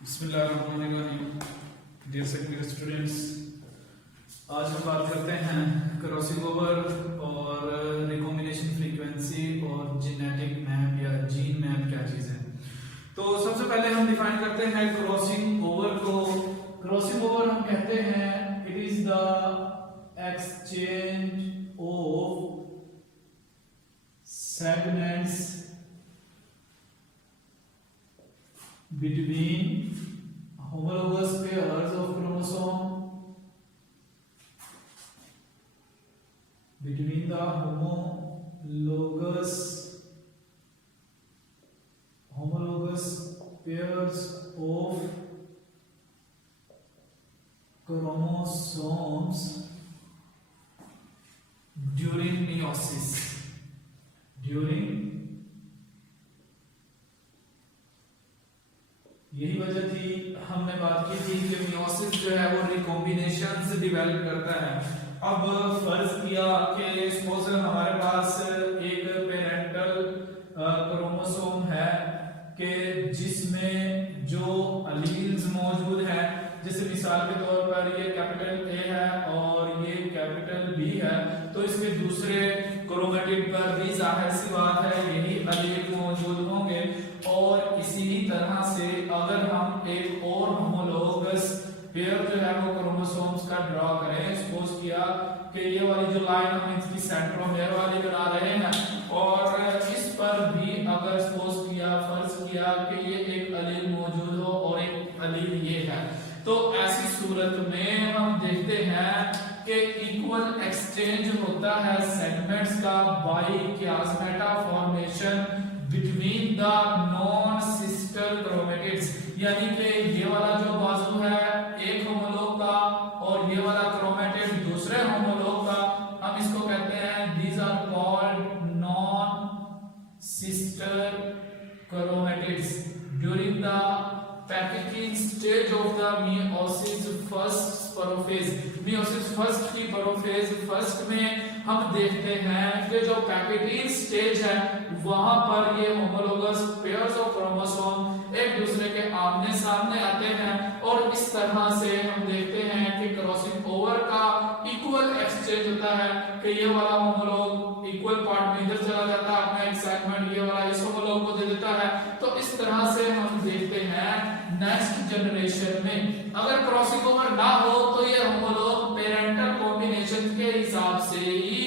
बिस्मिल्लाहिर्रहमानिर्रहीम। Dear secondary students, आज हम बात करते हैं क्रॉसिंग ओवर और रिकॉम्बिनेशन फ्रीक्वेंसी और जेनेटिक मैप या जीन मैप क्या चीज है। तो सबसे पहले हम डिफाइन करते हैं क्रॉसिंग ओवर को। क्रॉसिंग ओवर हम कहते हैं it is the exchange of segments between homologous pairs of chromosome, between the homologous pairs of chromosomes during meiosis. यही वजह थी, हमने बात की थी कि मियोसिस जो है वो रिकॉम्बिनेशंस डेवलप करता है। अब फर्ज किया कि सपोज हमारे पास एक पेरेंटल क्रोमोसोम है कि जिसमें जो अलील्स मौजूद है, जैसे मिसाल के तौर पर ये कैपिटल ए है और ये कैपिटल बी है, तो इसके दूसरे क्रोमेटिड पर भी जाहिर सी बात है यही अलील मौजूद होंगे। और इसी तरह से अगर हम एक और होमोलोगस पेयर जो है वो क्रोमोसोम्स का ड्रॉ करें, सपोज किया कि ये वाली जो लाइन हम इसकी सेंट्रोमेयर वाली बना रहे हैं और इस पर भी अगर सपोज किया फर्ज किया कि ये एक अलील मौजूद हो और एक अलील ये है, तो ऐसी सूरत में हम देखते हैं कि इक्वल एक्सचेंज होता है सेगमेंट्स का by chiasmata formation between the non sister chromatids. यानी कि ये वाला जो बाजू है एक होमोलोग का और ये वाला क्रोमेटिड दूसरे होमोलोग का, हम इसको कहते हैं these are called non sister chromatids during the packaging stage of the meiosis first prophase. Meiosis first की स्पोरोफेज फर्स्ट में हम देखते हैं कि जो पैकेजिंग स्टेज है वहां पर ये होमोलोगस पेयर्स ऑफ क्रोमोसोम एक दूसरे के आमने सामने आते हैं और इस तरह से हम देखते हैं कि क्रॉसिंग ओवर का इक्वल एक्सचेंज होता है कि ये वाला होमोलोग इक्वल पार्ट में इधर चला जाता है, अपना एक सेगमेंट ये वाला इस होमोलोग को दे देता है। तो इस तरह से हम देखते हैं नेक्स्ट जनरेशन में अगर क्रॉसिंग ओवर ना हो तो ये होमोलोग पेरेंटल कॉम्बिनेशन के हिसाब से ही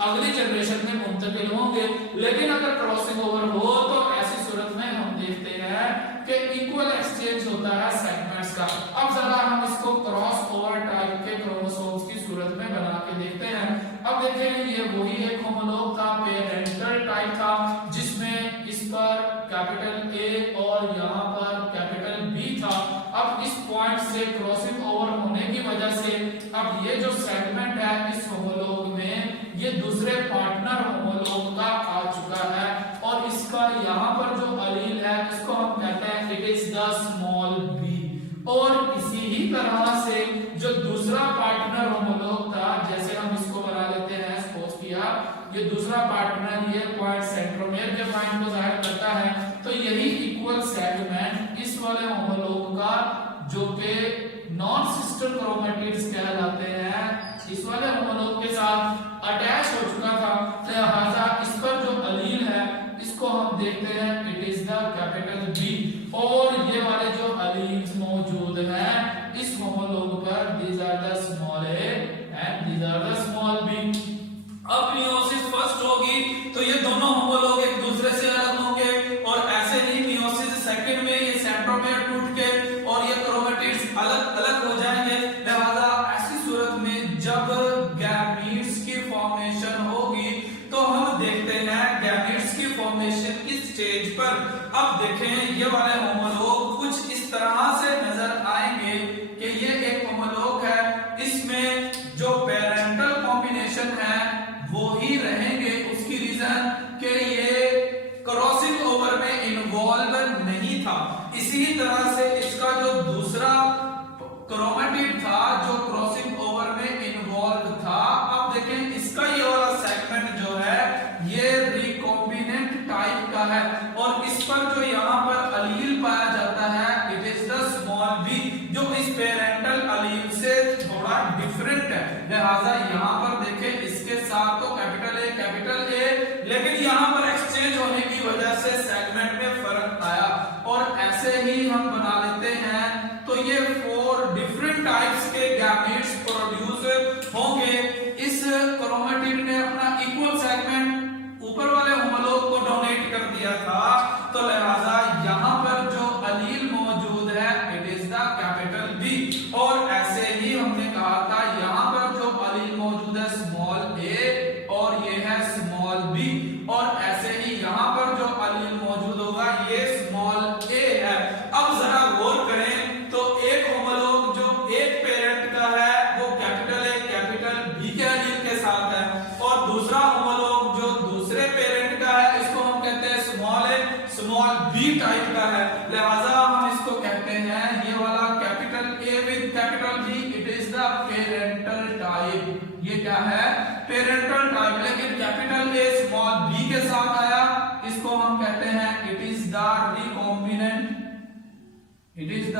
अगली जनरेशन में मुंतकिल होंगे। लेकिन अगर क्रॉसिंग ओवर हो तो ऐसी सूरत में हम देखते हैं कि इक्वल एक्सचेंज होता है सेगमेंट्स का। अब जरा हम इसको क्रॉस ओवर टाइप के क्रोमोसोम्स की सूरत में बना के देखते हैं। अब देखें ये वही एक होमोलोग था, पेरेंटल टाइप था, जिसमें इस पर कैपिटल ए और यहाँ पर कैपिटल बी था। अब इस पॉइंट से क्रॉसिंग ओवर होने की वजह से अब ये जो सेगमेंट है इस होमोलोग में ये दूसरे पार्टनर होमोलोग का आ चुका है और इसका यहाँ पर जो अलील है इसको हम कहते हैं it is the small B. और इसी ही तरह से जो दूसरा पार्टनर होमोलोग था, जैसे हम इसको बना लेते हैं, सपोज किया ये दूसरा पार्टनर ये पॉइंट सेंट्रोमेयर के पॉइंट को जाहिर करता है, तो यही इक्वल सेगमेंट इस वाले होमोलोग का जो कि नॉन सिस्टर क्रोमेटिड्स कहलाते हैं इस वाले होमोलोग के साथ अटैच हो चुका था। लिहाजा इस पर जो अलील है इसको हम देखते हैं it is the capital B और ये वाले जो अलील्स मौजूद हैं इस होमोलोग पर these are the small A and these are the small B. अब मियोसिस फर्स्ट होगी तो ये दोनों होमोलोग एक दूसरे से अलग होंगे और ऐसे ही मियोसिस सेकंड में ये सेंट्रोमेयर टूट के और ये क्रोमेटिड्स अलग अलग हो जाएंगे। लिहाजा ऐसी सूरत में जब गैमीट्स की फॉर्मेशन होगी तो हम देखते हैं गैमीट्स की फॉर्मेशन की स्टेज पर अब देखें ये वाले होमोलोग कुछ इस तरह से नजर आएंगे कि ये एक होमोलोग है, इसमें जो पेरेंटल कॉम्बिनेशन है वो ही रहेंगे। उसकी रीजन कि ये क्रॉसिंग ओवर में इन्वॉल्व नहीं था। इसी तरह से इसका जो दूसरा क्रोमेटिड था जो क्रॉसिंग ओवर में इन्वॉल्व था, अब देखें इसका ये वाला सेगमेंट जो है ये टाइप का है और इस पर जो यहाँ पर अलील पाया जाता है इट इज द ऐसे ही हम बना लेते हैं तो ये 4 डिफरेंट टाइप्स के गैमेट्स प्रोड्यूस होंगे। इस क्रोमेटिड ने अपना इक्वल सेगमेंट ऊपर वाले होमोलोग को डोनेट कर दिया था, तो लिहाजा यहाँ पर जो अलील मौजूद है it is the capital B. और ऐसे ही हमने कहा था यहाँ पर जो अलील मौजूद है स्मॉल ए और ये है स्मॉल बी, और ऐसे ही यहाँ पर जो अलील मौजूद होगा ये स्मॉल ए है। अब जरा गौर करें तो एक होमोलोग जो एक पेरेंट का है वो कैपिटल ए कैपिटल बी के अलील के साथ है, और दूसरा होमोलोग जो दूसरे पेरेंट का है इसको हम कहते हैं स्मॉल ए स्मॉल बी टाइप का है। लिहाजा हम इसको कहते हैं ये वाला capital A with capital B it is the parental type. ये क्या है? Parental type. लेकिन कैपिटल ए स्मॉल बी के साथ आया, इसको हम कहते हैं it is the recombinant, it is the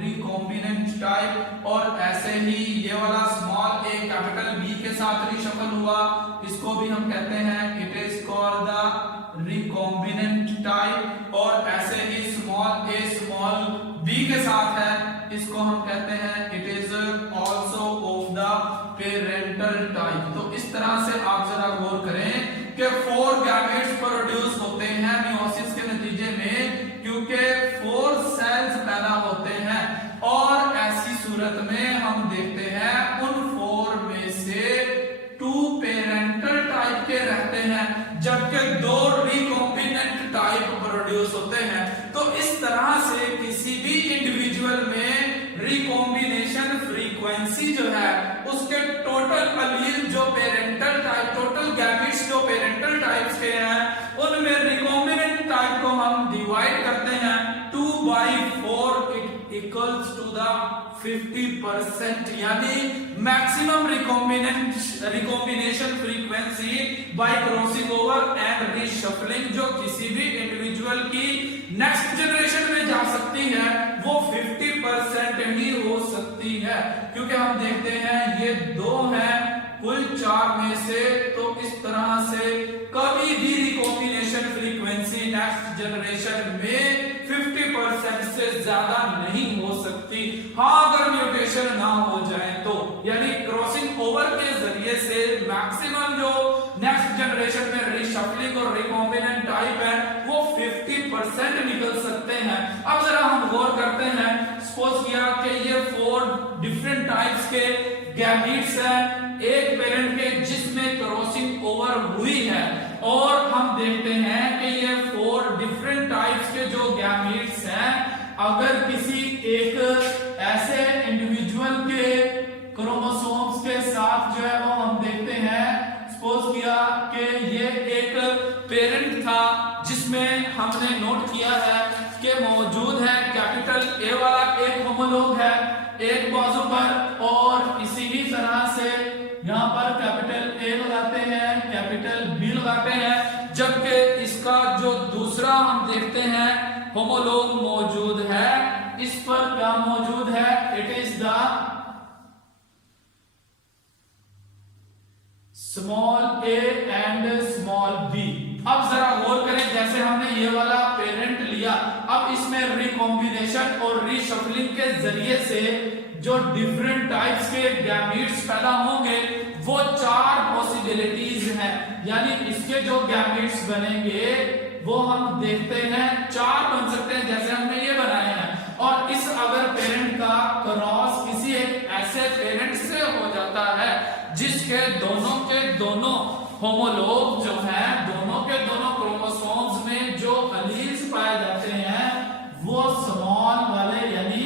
recombinant type. और ऐसे ही ये वाला स्मॉल ए कैपिटल बी के साथ रिशफल हुआ, इसको भी हम कहते हैं it is called the recombinant type. और ऐसे ही स्मॉल ए स्मॉल बी के साथ है, इसको हम कहते हैं it is also of the parental type. तो इस तरह से आप जरा गौर करें कि 4 गैमेट्स प्रोड्यूस होते हैं मियोसिस के नतीजे में, क्योंकि 4 सेल्स पैदा होते हैं। और ऐसी सूरत में हम देखते हैं उन 4 में से 2 पेरेंटल टाइप के रहते हैं, जबकि 2 रिकॉम्बिनेंट टाइप प्रोड्यूस होते हैं। तो इस तरह से किसी भी इंडिविजुअल में रिकॉम्बिनेशन फ्रीक्वेंसी जो है उसके टोटल अलील जो पेरेंटल टाइप, टोटल गैमेट्स जो पेरेंटल टाइप्स के हैं उनमें रिकॉम्बिनेंट टाइप को हम डिवाइड करते हैं 2/4 इट इक्वल्स टू द 50%, यानी maximum recombination frequency bye crossing over and reshuffling जो किसी भी इंडिविजुअल की नेक्स्ट जनरेशन में जा सकती है वो 50% ही हो सकती है। क्योंकि हम देखते हैं ये 2 हैं कुल 4 में से, तो इस तरह से कभी भी रिकॉम्बिनेशन फ्रीक्वेंसी नेक्स्ट जनरेशन में 50% से ज्यादा नहीं हो सकती। हाँ, अगर म्यूटेशन ना हो जाए तो, यानी क्रॉसिंग ओवर के जरिए से मैक्सिमम जो नेक्स्ट जनरेशन में रीशफलिंग और रिकॉम्बिनेंट टाइप है वो 50% निकल सकते हैं। अब जरा हम गौर करते हैं, सपोज किया कि ये 4 डिफरेंट टाइप्स के गैमीट्स हैं एक पेरेंट के जिसमें क्रॉसिंग ओवर हुई है, और हम देखते हैं कि ये 4 डिफरेंट टाइप्स के जो गैमीट्स हैं अगर किसी एक ऐसे इंडिविजुअल के क्रोमोसोम्स के साथ जो है वो हम देखते हैं, सपोज किया कि ये एक पेरेंट था जिसमें हमने नोट किया है कि मौजूद है कैपिटल ए वाला एक होमोलोग है एक बाजू पर, और इसी ही तरह से यहाँ पर कैपिटल ए लगाते हैं कैपिटल बी लगाते हैं, जबकि इसका जो दूसरा हम देखते हैं होमोलोग मौजूद है, इस पर क्या मौजूद है? It is the small A and small B. अब जरा गौर करें, जैसे हमने ये वाला पेरेंट लिया, अब इसमें रिकॉम्बिनेशन और रीशफलिंग के जरिए से जो डिफरेंट टाइप्स के गैमीट्स पैदा होंगे वो 4 पॉसिबिलिटीज हैं, यानी इसके जो गैमीट्स बनेंगे वो हम देखते हैं 4 बन सकते हैं जैसे हमने ये बनाए हैं। और इस अगर पेरेंट का क्रॉस किसी एक ऐसे पेरेंट से हो जाता है जिसके दोनों के दोनों होमोलोग जो हैं, दोनों के दोनों क्रोमोसोम्स में जो अलील्स पाए जाते हैं वो स्मॉल वाले यानी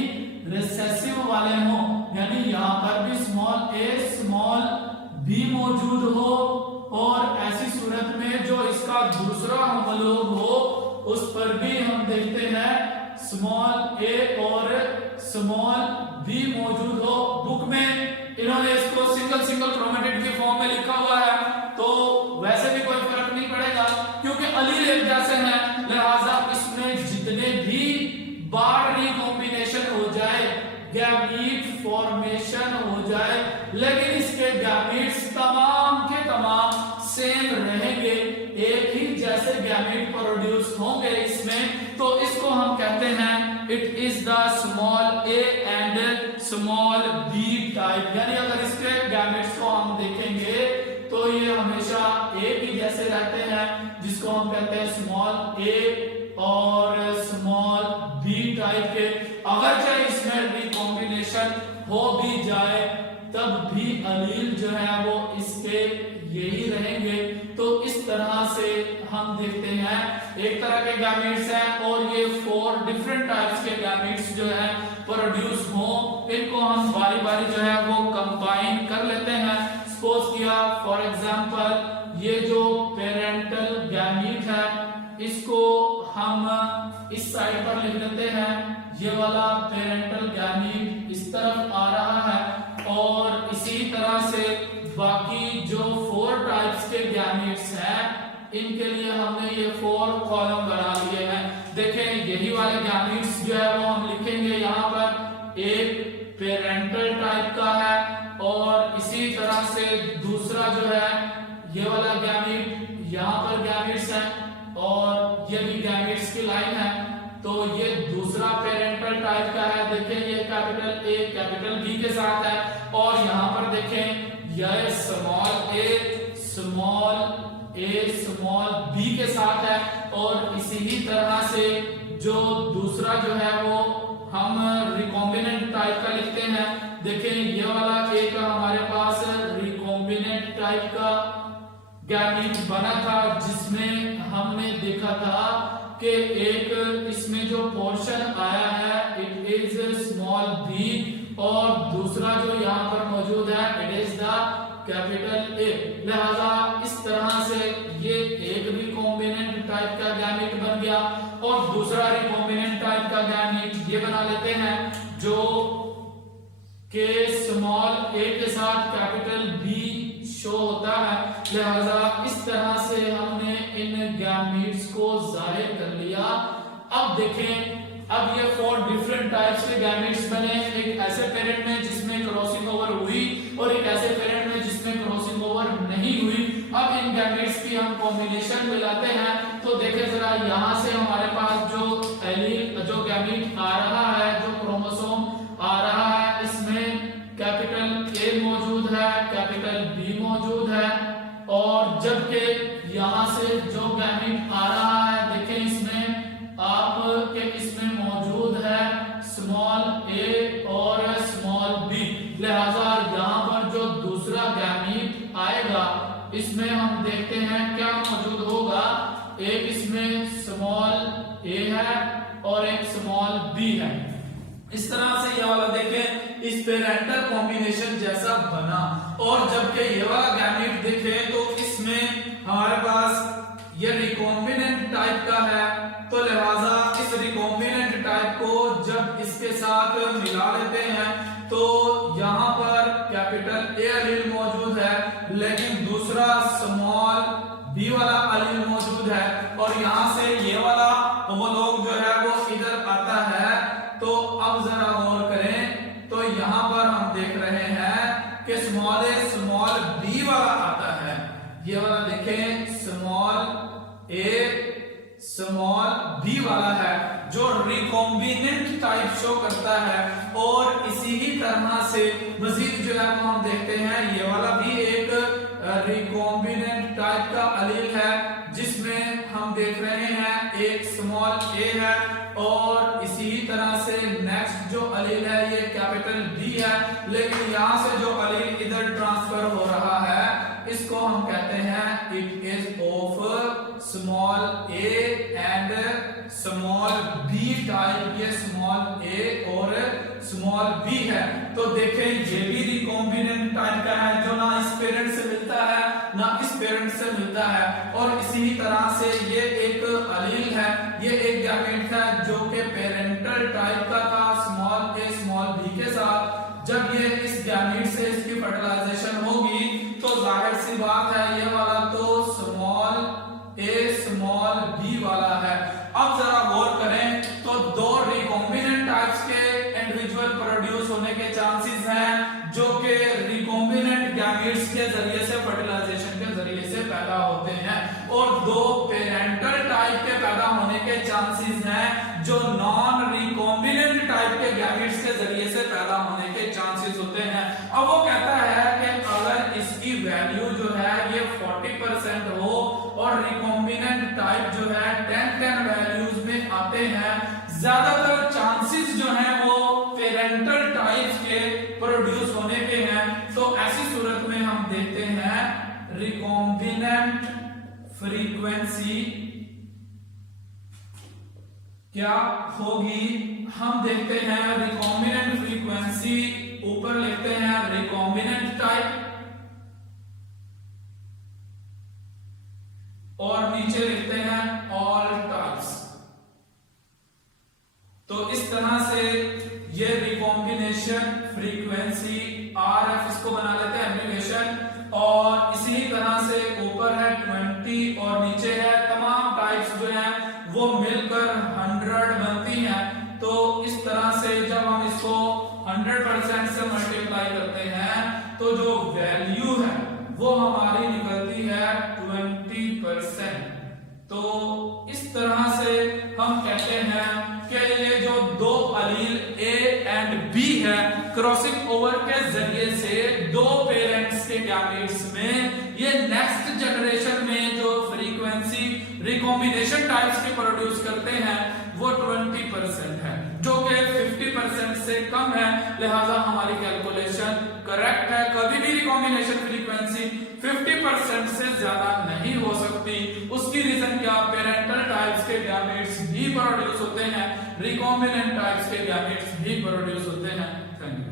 रिसेसिव वाले हों, यानी यहाँ पर भी स्मॉल ए स्मॉल बी मौजूद हो, और ऐसी सूरत में जो इसका दूसरा होमोलोग हो उस पर भी हम देखते हैं स्मॉल ए और स्मॉल बी मौजूद हो। बुक में इन्होंने इसको सिंगल क्रोमेटिड के फॉर्म में लिखा हुआ है, तो वैसे भी कोई फर्क नहीं पड़ेगा क्योंकि अलील एक जैसे हैं, लिहाजा इसमें जितने भी बार रिकॉम्बिनेशन हो जाए, गैमीट फॉर्मेशन हो जाए, लेकिन इसके गैमीट्स तमाम के तमाम सेम रहेंगे, एक ही जैसे गैमीट प्रोड्यूस होंगे इसमें, तो इसको हम कहते पढ़ते हैं it is the small A and small B type, यानी अगर इसके गैमेट्स को हम देखेंगे तो ये हमेशा एक ही जैसे रहते हैं, जिसको हम कहते हैं स्मॉल ए और स्मॉल बी टाइप के। अगर चाहे इसमें रिकॉम्बिनेशन हो भी जाए तब भी अलील जो है वो इसके यही रहेंगे। तो इस तरह से हम देखते हैं एक तरह के गैमेट्स हैं और ये 4 डिफरेंट टाइप्स के गैमेट्स जो है प्रोड्यूस हो, इनको हम बारी बारी जो है वो कंबाइन कर लेते हैं। सपोज किया फॉर एग्जांपल ये जो पेरेंटल गैमीट है इसको हम इस साइड पर लिख लेते हैं, ये वाला पेरेंटल गैमीट इस तरफ आ रहा है और इसी तरह से बाकी जो 4 टाइप्स के गैमीट्स हैं इनके लिए हमने ये 4 कॉलम बना लिए हैं। देखें यही वाले गैमीट्स जो है वो हम लिखेंगे यहाँ पर, एक पेरेंटल टाइप का है और इसी तरह से दूसरा जो है ये वाला गैमीट, यहाँ पर गैमीट्स हैं और ये भी गैमीट्स की लाइन है, तो ये दूसरा पेरेंटल टाइप का है। देखें ये कैपिटल ए कैपिटल बी के साथ है और यहाँ पर देखें यह स्मॉल ए स्मॉल बी के साथ है और इसी ही तरह से जो दूसरा जो है वो हम रिकॉम्बिनेंट टाइप का लिखते हैं। देखें ये वाला एक हमारे पास रिकॉम्बिनेंट टाइप का गैमीट बना था जिसमें हमने देखा था कि एक इसमें जो पोर्शन आया है इट इज स्मॉल बी और दूसरा जो यहाँ पर मौजूद है it is the capital A. लिहाजा इस तरह से ये एक रिकॉम्बिनेंट टाइप का गैमीट बन गया और दूसरा रिकॉम्बिनेंट टाइप का गैमीट ये बना लेते हैं जो के स्मॉल ए के साथ कैपिटल बी शो होता है। लिहाजा इस तरह से हमने इन गैमीट्स को जाहिर कर लिया। अब देखें अब ये 4 डिफरेंट टाइप्स के गैमीट्स बने, एक ऐसे पेरेंट में जिसमें क्रॉसिंग ओवर हुई और एक ऐसे पेरेंट में जिसमें क्रॉसिंग ओवर नहीं हुई। अब इन गैमीट्स की हम कॉम्बिनेशन मिलाते हैं तो देखें जरा, यहाँ से हमारे पास जो एलील जो गैमीट आ रहा है, जो क्रोमोसोम आ रहा है, इसमें कैपिटल ए मौजूद है, कैपिटल बी मौजूद है और जबकि यहाँ से जो गैमीट आ रहा है देखें इसमें आपके इसमें मौजूद है स्मॉल ए और स्मॉल बी। लिहाजा यहाँ पर जो दूसरा गैमीट आएगा इसमें हम देखते हैं क्या मौजूद होगा, एक इसमें स्मॉल ए है और एक स्मॉल बी है। इस तरह से ये वाला देखें इस पेरेंटल कॉम्बिनेशन जैसा बना और जबकि ये वाला गैमीट देखें तो इसमें हमारे पास ये रिकॉम्बिनेंट टाइप का है, तो लिहाजा इस रिकॉम्बिनेंट टाइप को जब इसके साथ मिला लेते हैं तो यहाँ पर कैपिटल ए अलील मौजूद है लेकिन दूसरा स्मॉल बी वाला अलील मौजूद है और यहाँ से ये वाला होमोलॉग जो है वो इधर आता है। तो अब जरा गौर करें तो यहाँ पर हम देख रहे हैं कि स्मॉल ए स्मॉल बी वाला आता है, ये वाला देखें स्मॉल ए स्मॉल बी वाला है जो रिकॉम्बिनेंट टाइप शो करता है और इसी ही तरह से मजीद जो है हम देखते हैं ये वाला भी एक रिकॉम्बिनेंट टाइप का अलील है जिसमें हम देख रहे हैं एक स्मॉल ए है और इसी तरह से नेक्स्ट जो अलील है ये कैपिटल बी है, लेकिन यहाँ से जो अलील इधर ट्रांसफर हो रहा है इसको हम कहते हैं it is of small A and small B type, ये स्मॉल ए और स्मॉल बी है। तो देखें ये भी रिकॉम्बिनेंट टाइप का है जो ना इस पेरेंट से मिलता है ना इस पेरेंट से मिलता है और इसी तरह से ये एक अलील है, ये एक गैमेट है जो कि पेरेंटल टाइप का था स्मॉल ए स्मॉल बी के साथ। जब ये इस गैमेट से इसकी फर्टिलाइजेशन होगी तो जाहिर सी बात है ये वाला तो स्मॉल ए स्मॉल बी वाला है। अब जरा गौर करें तो 2 रिकॉम्बिनेंट टाइप्स के इंडिविजुअल प्रोड्यूस होने के चांसेस हैं जो कि रिकॉम्बिनेंट गैमेट्स के जरिए से फर्टिलाइजेशन के जरिए से पैदा होते हैं और 2 पेरेंटल टाइप के पैदा होने के चांसेस हैं जो नॉन रिकॉम्बिनेंट टाइप के गैमेट्स के जरिए से पैदा होने के चांसेस होते हैं। अब वो कहता है कि अगर इसकी वैल्यू जो है ये 40% हो और रिकॉम्बिनेंट टाइप जो है 10-10 वैल्यूज में आते हैं, ज्यादातर चांसेस जो हैं वो पेरेंटल टाइप्स के प्रोड्यूस होने के हैं, तो ऐसी सूरत में हम देखते हैं रिकॉम्बिनेंट फ्रीक्वेंसी क्या होगी। हम देखते हैं रिकॉम्बिनेंट फ्रीक्वेंसी, ऊपर लिखते हैं रिकॉम्बिनेंट टाइप और नीचे लिखते हैं ऑल टाइप्स। तो इस तरह से ये रिकॉम्बिनेशन फ्रीक्वेंसी RF इसको बना लेते हैं एब्रिविएशन, और इसी तरह से ऊपर है 20 और नीचे है तमाम टाइप्स जो है वो मिलकर 100 बनती हैं। तो इस तरह से जब हम इसको 100% से मल्टीप्लाई करते हैं तो जो वैल्यू है वो हमारी निकलती है 20%। तो इस तरह से हम कहते हैं कि ये जो दो अलील A एंड B है, क्रॉसिंग ओवर के जरिए से दो पेरेंट्स के गैमेट्स में ये नेक्स्ट जनरेशन में जो फ्रीक्वेंसी रिकॉम्बिनेशन टाइप्स के प्रोड्यूस करते हैं वो 20% है, जो कि 50% से कम है। लिहाजा हमारी कैलकुलेशन करेक्ट है। कभी भी रिकॉम्बिनेशन फ्रीक्वेंसी 50% से ज्यादा नहीं हो सकती। उसकी रीजन क्या, पेरेंटल टाइप्स के गैमेट्स भी प्रोड्यूस होते हैं, रिकॉम्बिनेंट टाइप्स के गैमेट्स भी प्रोड्यूस होते हैं। Thank you.